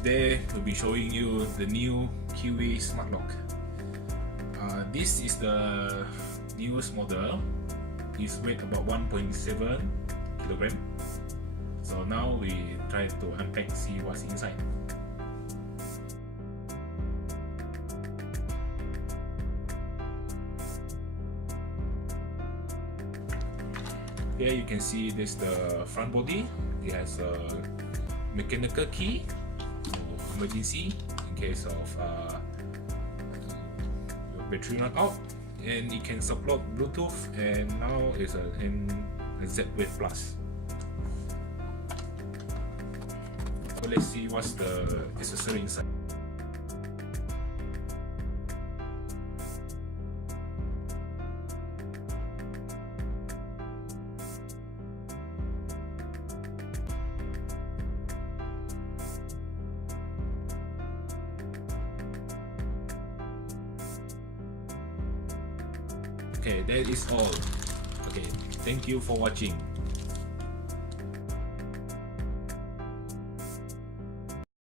Today we'll be showing you the new Keywe smart lock. This is the newest model. It's weight about 1.7 kg. So now we try to unpack, see what's inside. Here you can see this the front body. It has a mechanical key for emergency in case of your battery run out, and it can support Bluetooth, and now it's a Z-Wave Plus. So let's see what's the accessory inside. Okay, that is all. Okay, thank you for watching.